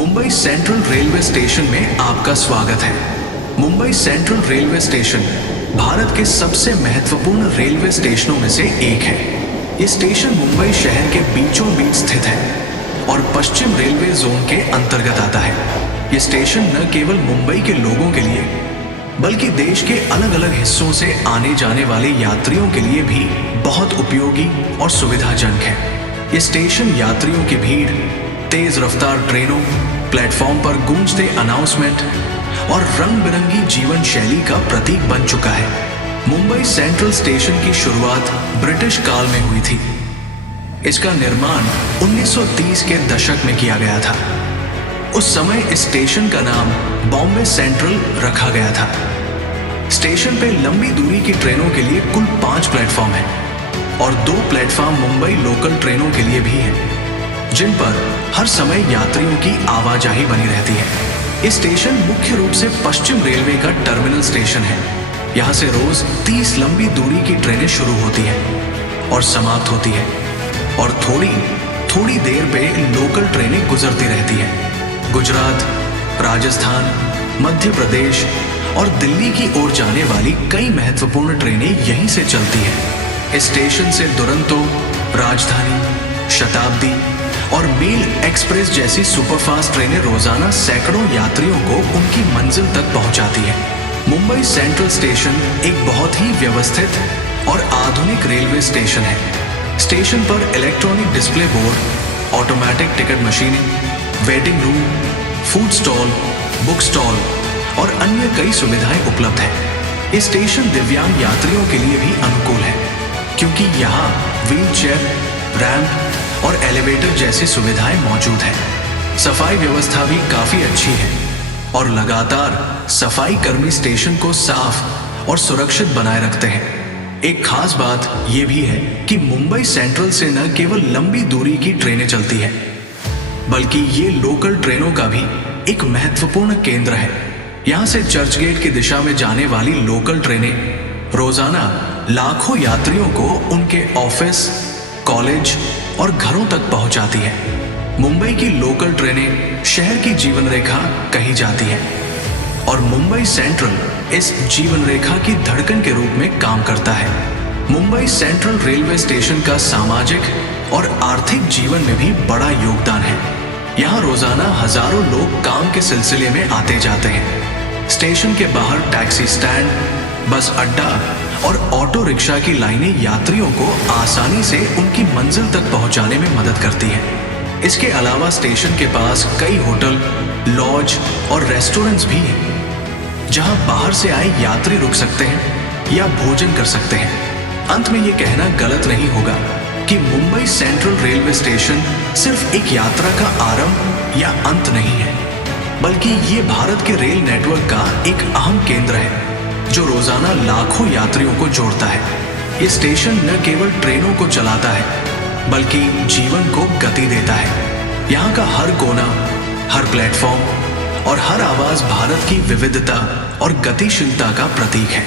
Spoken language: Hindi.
मुंबई सेंट्रल रेलवे स्टेशन में आपका स्वागत है। Mumbai central railway station Bharat के सबसे महत्वपूर्ण रेलवे स्टेशनों में से एक है। ये स्टेशन मुंबई शहर के बीचों बीच स्थित है और पश्चिम रेलवे जोन के अंतर्गत आता है। ये स्टेशन न केवल मुंबई के लोगों के लिए बल्कि देश के अलग अलग हिस्सों से आने जाने वाले यात्रियों के लिए भी बहुत उपयोगी और सुविधाजनक है। ये स्टेशन यात्रियों की भीड़, तेज रफ्तार ट्रेनों, प्लेटफॉर्म पर गूंजते अनाउंसमेंट और रंग बिरंगी जीवन शैली का प्रतीक बन चुका है। मुंबई सेंट्रल स्टेशन की शुरुआत ब्रिटिश काल में हुई थी। इसका निर्माण 1930 के दशक में किया गया था। उस समय इस स्टेशन का नाम बॉम्बे सेंट्रल रखा गया था। स्टेशन पे लंबी दूरी की ट्रेनों के लिए कुल 5 प्लेटफॉर्म हैं और 2 प्लेटफॉर्म मुंबई लोकल ट्रेनों के लिए भी हैं, जिन पर हर समय यात्रियों की आवाजाही बनी रहती है। ये स्टेशन मुख्य रूप से पश्चिम रेलवे का टर्मिनल स्टेशन है। यहाँ से रोज 30 लंबी दूरी की ट्रेनें शुरू होती हैं और समाप्त होती है और थोड़ी देर पे लोकल ट्रेनें गुजरती रहती हैं। गुजरात, राजस्थान, मध्य प्रदेश और दिल्ली की ओर जाने वाली कई महत्वपूर्ण ट्रेनें यहीं से चलती हैं। इस स्टेशन से दुरंतो, राजधानी, शताब्दी और मेल एक्सप्रेस जैसी सुपरफास्ट ट्रेनें रोजाना सैकड़ों यात्रियों को उनकी मंजिल तक पहुंचाती हैं। मुंबई सेंट्रल स्टेशन एक बहुत ही व्यवस्थित और आधुनिक रेलवे स्टेशन है। स्टेशन पर electronic display board, automatic ticket मशीनें, waiting room, food stall, book stall और अन्य कई सुविधाएं उपलब्ध हैं। ये स्टेशन दिव्यांग यात्रियों के लिए भी अनुकूल है, क्योंकि यहाँ व्हीलचेयर, रैंप और एलिवेटर जैसी सुविधाएं मौजूद हैं। सफाई व्यवस्था भी काफी अच्छी है और लगातार सफाई कर्मी स्टेशन को साफ और सुरक्षित बनाए रखते हैं। एक खास बात यह भी है कि मुंबई सेंट्रल से न केवल लंबी दूरी की ट्रेनें चलती हैं, बल्कि ये लोकल ट्रेनों का भी एक महत्वपूर्ण केंद्र है। यहाँ से चर्चगेट की दिशा में जाने वाली लोकल ट्रेनें रोजाना लाखों यात्रियों को उनके ऑफिस, कॉलेज और घरों तक पहुंचाती है। मुंबई की लोकल ट्रेनें शहर की जीवन रेखा कही जाती है और मुंबई सेंट्रल इस जीवन रेखा की धड़कन के रूप में काम करता है। मुंबई सेंट्रल रेलवे स्टेशन का सामाजिक और आर्थिक जीवन में भी बड़ा योगदान है। यहाँ रोजाना हजारों लोग काम के सिलसिले में आते जाते हैं। स्टेशन के बाहर टैक्सी स्टैंड, बस अड्डा और ऑटो रिक्शा की लाइनें यात्रियों को आसानी से उनकी मंजिल तक पहुंचाने में मदद करती हैं। इसके अलावा स्टेशन के पास कई होटल, लॉज और रेस्टोरेंट्स भी हैं, जहां बाहर से आए यात्री रुक सकते हैं या भोजन कर सकते हैं। अंत में ये कहना गलत नहीं होगा कि मुंबई सेंट्रल रेलवे स्टेशन सिर्फ एक यात्रा का आरंभ या अंत नहीं है, बल्कि ये भारत के रेल नेटवर्क का एक अहम केंद्र है जो रोजाना लाखों यात्रियों को जोड़ता है। ये स्टेशन न केवल ट्रेनों को चलाता है, बल्कि जीवन को गति देता है। यहाँ का हर कोना, हर प्लेटफॉर्म और हर आवाज भारत की विविधता और गतिशीलता का प्रतीक है।